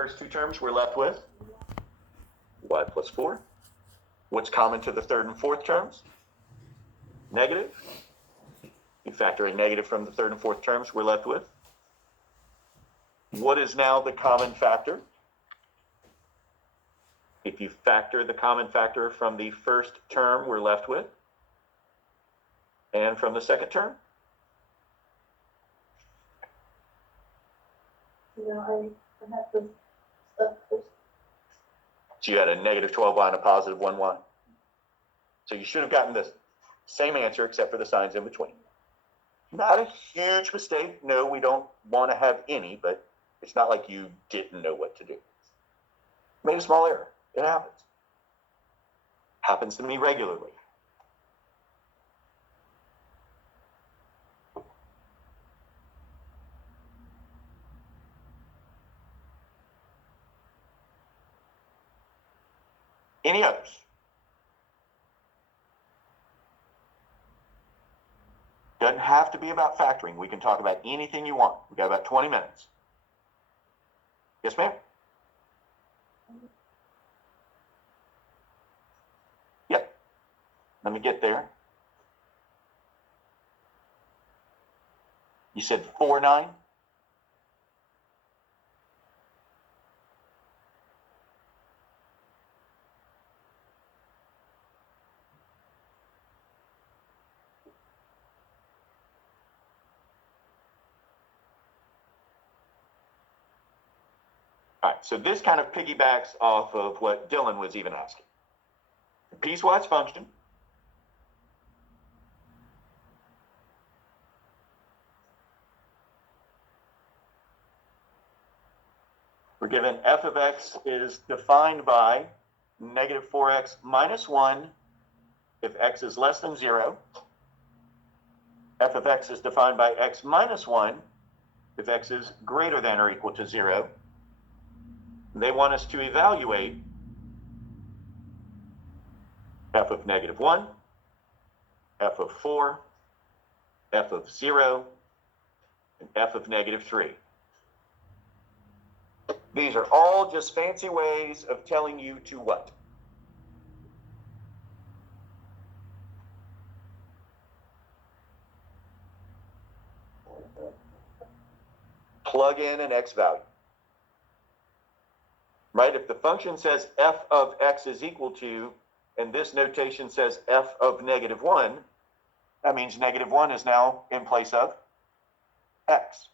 first two terms, we're left with y plus 4. What's common to the third and fourth terms? Negative. You factor a negative from the third and fourth terms, we're left with. What is now the common factor? If you factor the common factor from the first term, we're left with. And from the second term? I have the stuff first. So you had a negative 12y and a positive 1y. So you should have gotten the same answer except for the signs in between. Not a huge mistake. No, we don't want to have any, but it's not like you didn't know what to do. Made a small error. It happens. Happens to me regularly. Any others? Doesn't have to be about factoring. We can talk about anything you want. We've got about 20 minutes. Yes, ma'am? Yep. Let me get there. You said 4, 9? All right, so this kind of piggybacks off of what Dylan was even asking. The piecewise function we're given f of x is defined by negative 4x minus 1 if x is less than 0. F of x is defined by x minus 1 if x is greater than or equal to 0. They want us to evaluate f of negative 1, f of 4, f of 0, and f of negative 3. These are all just fancy ways of telling you to what? Plug in an x value. Right? If the function says f of x is equal to, and this notation says f of negative 1, that means negative 1 is now in place of x.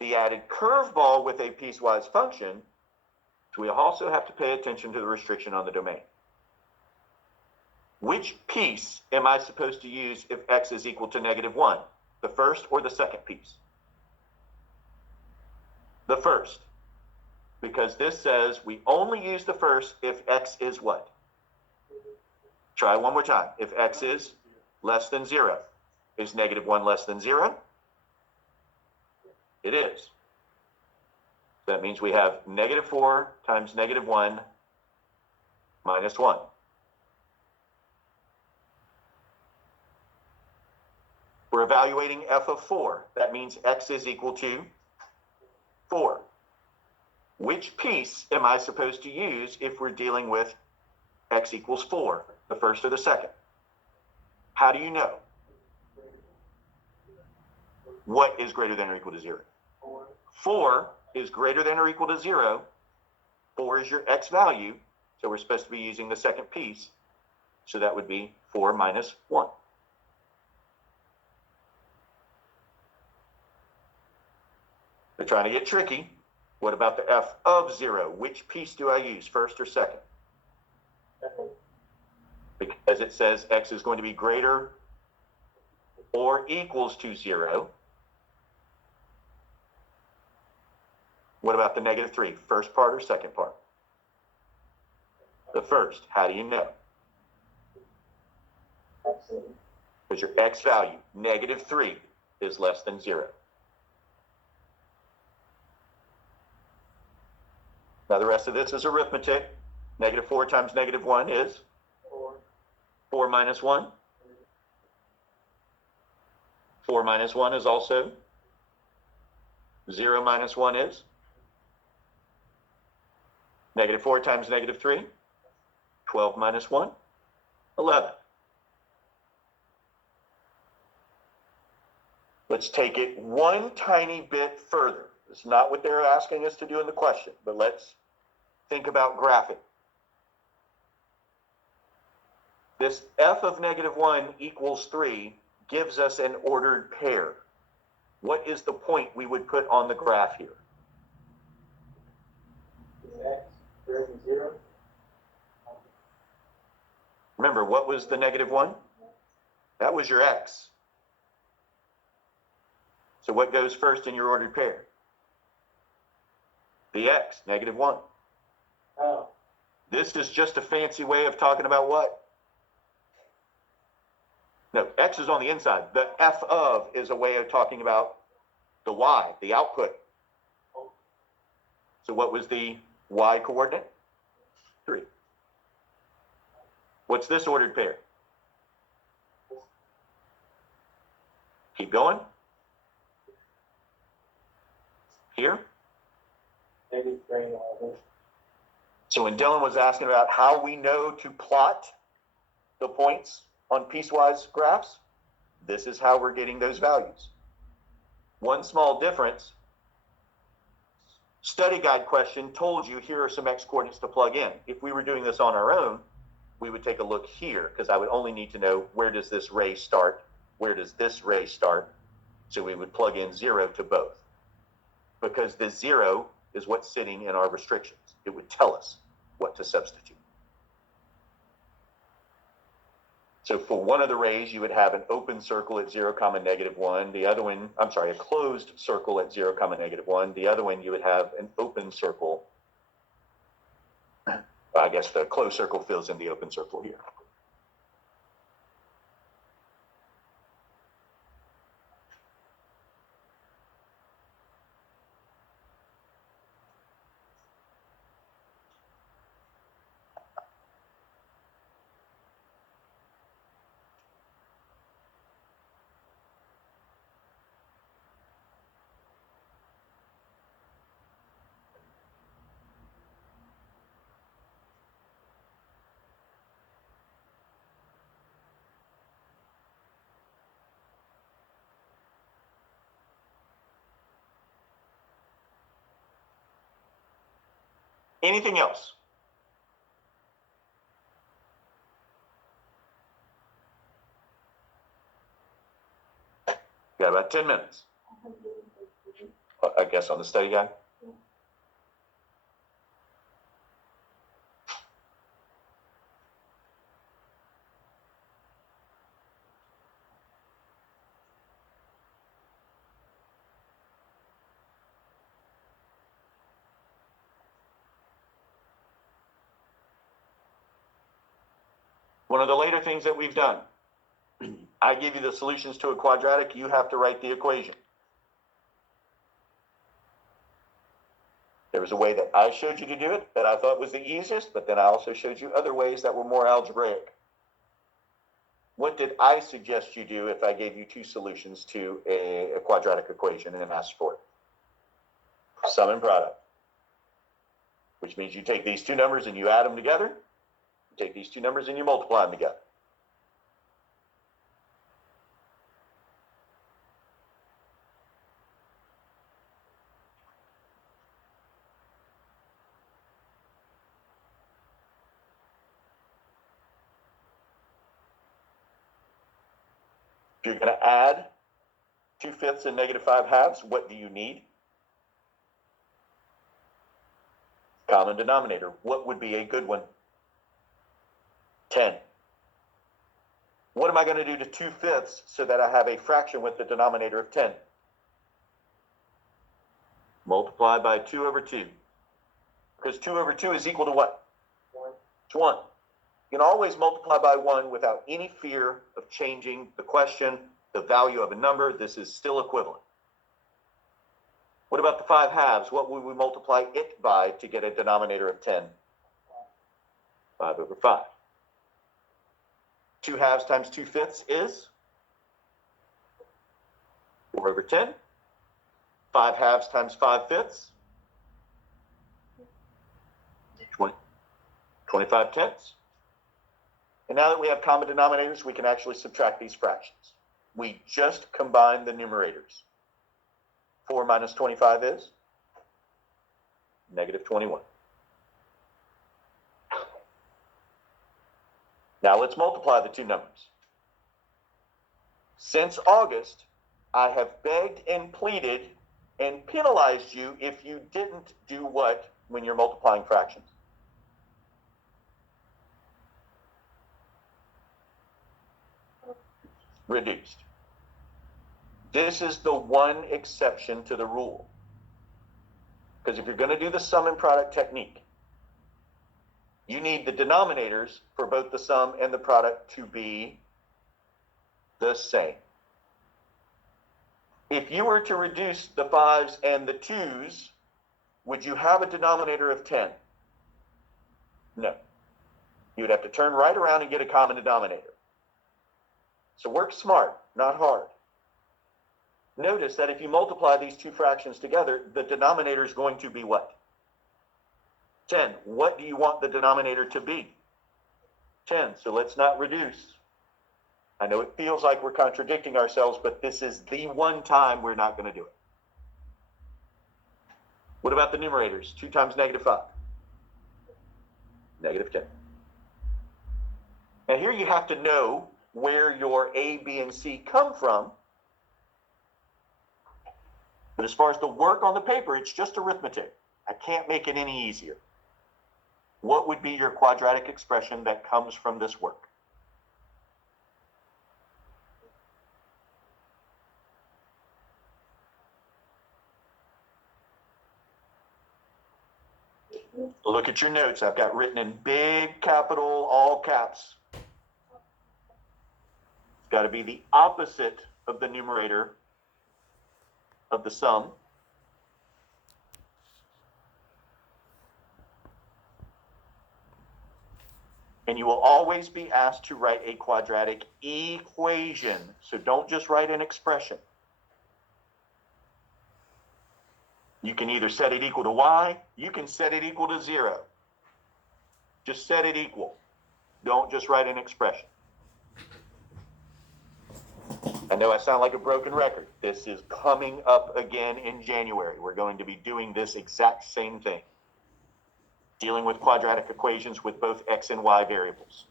The added curveball with a piecewise function, we also have to pay attention to the restriction on the domain. Which piece am I supposed to use if x is equal to negative 1? The first or the second piece? The first. Because this says we only use the first if x is what? Try one more time. If x is less than 0. Is negative 1 less than 0? It is. That means we have negative 4 times negative 1 minus 1. We're evaluating f of 4. That means x is equal to 4. Which piece am I supposed to use if we're dealing with x equals 4, the first or the second? How do you know? What is greater than or equal to 0? 4 is greater than or equal to 0. 4 is your x value, so we're supposed to be using the second piece. So that would be 4 minus 1. They're trying to get tricky. What about the f of 0? Which piece do I use, first or second? Because it says x is going to be greater or equals to 0. What about the negative 3? First part or second part? The first. How do you know? Because your x value, negative 3, is less than 0. Now the rest of this is arithmetic. Negative 4 times negative 1 is 4 minus 1. 4 minus 1 is also 0 minus 1 is Negative 4 times negative 3, 12 minus 1, 11. Let's take it one tiny bit further. It's not what they're asking us to do in the question, but let's think about graphing. This f of negative 1 equals 3 gives us an ordered pair. What is the point we would put on the graph here? Is x greater than 0? Remember, what was the negative 1? That was your x. So what goes first in your ordered pair? The x, negative 1. Oh, This is just a fancy way of talking about what? No, x is on the inside. The f of is a way of talking about the y, the output. So what was the y coordinate? 3. What's this ordered pair? Keep going. Here. negative 3 and 11. So when Dylan was asking about how we know to plot the points on piecewise graphs, this is how we're getting those values. One small difference, study guide question told you here are some x coordinates to plug in. If we were doing this on our own, we would take a look here because I would only need to know where does this ray start, where does this ray start. So we would plug in 0 to both because the 0 is what's sitting in our restrictions. It would tell us what to substitute. So for one of the rays, you would have an open circle at 0, negative 1. The other one, I'm sorry, a closed circle at 0, negative 1. The other one, you would have an open circle. I guess the closed circle fills in the open circle here. Anything else? Got about 10 minutes, I guess, on the study guide. One of the later things that we've done, I give you the solutions to a quadratic, you have to write the equation. There was a way that I showed you to do it that I thought was the easiest, but then I also showed you other ways that were more algebraic. What did I suggest you do if I gave you two solutions to a quadratic equation and asked for it? Sum and product. Which means you take these two numbers and you add them together. You take these two numbers and you multiply them together. If you're going to add 2/5 and -5/2, what do you need? Common denominator. What would be a good one? 10. What am I going to do to 2/5 so that I have a fraction with the denominator of 10? Multiply by 2/2. Because 2/2 is equal to what? 1. It's 1. You can always multiply by 1 without any fear of changing the question, the value of a number. This is still equivalent. What about the 5/2? What would we multiply it by to get a denominator of 10? 5/5. 2/2 times 2/5 is 4/10. 5/2 times 5/5. 25 tenths. And now that we have common denominators, we can actually subtract these fractions. We just combine the numerators. 4 minus 25 is negative 21. Now let's multiply the two numbers. Since August, I have begged and pleaded and penalized you if you didn't do what when you're multiplying fractions? Reduced. This is the one exception to the rule. Because if you're going to do the sum and product technique, you need the denominators for both the sum and the product to be the same. If you were to reduce the 5s and the 2s, would you have a denominator of 10? No. You would have to turn right around and get a common denominator. So work smart, not hard. Notice that if you multiply these two fractions together, the denominator is going to be what? 10. What do you want the denominator to be? 10. So let's not reduce. I know it feels like we're contradicting ourselves, but this is the one time we're not going to do it. What about the numerators? 2 times negative 5. Negative 10. Now here you have to know where your A, B, and C come from. But as far as the work on the paper, it's just arithmetic. I can't make it any easier. What would be your quadratic expression that comes from this work? Look at your notes. I've got written in big capital, all caps. It's got to be the opposite of the numerator of the sum. And you will always be asked to write a quadratic equation. So don't just write an expression. You can either set it equal to y, you can set it equal to 0. Just set it equal. Don't just write an expression. I know I sound like a broken record. This is coming up again in January. We're going to be doing this exact same thing. Dealing with quadratic equations with both x and y variables.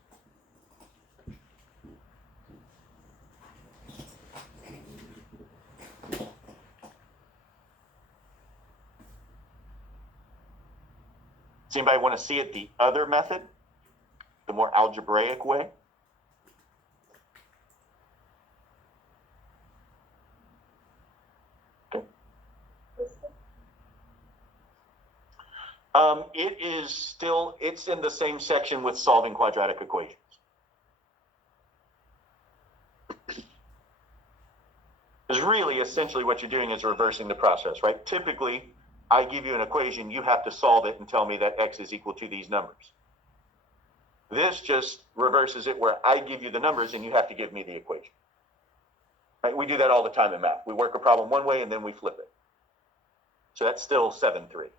Does anybody want to see it the other method? The more algebraic way? Okay. It is still, it's in the same section with solving quadratic equations. Because really, essentially what you're doing is reversing the process, right? Typically, I give you an equation, you have to solve it and tell me that x is equal to these numbers. This just reverses it where I give you the numbers and you have to give me the equation. Right? We do that all the time in math. We work a problem one way and then we flip it. So that's still 7-3.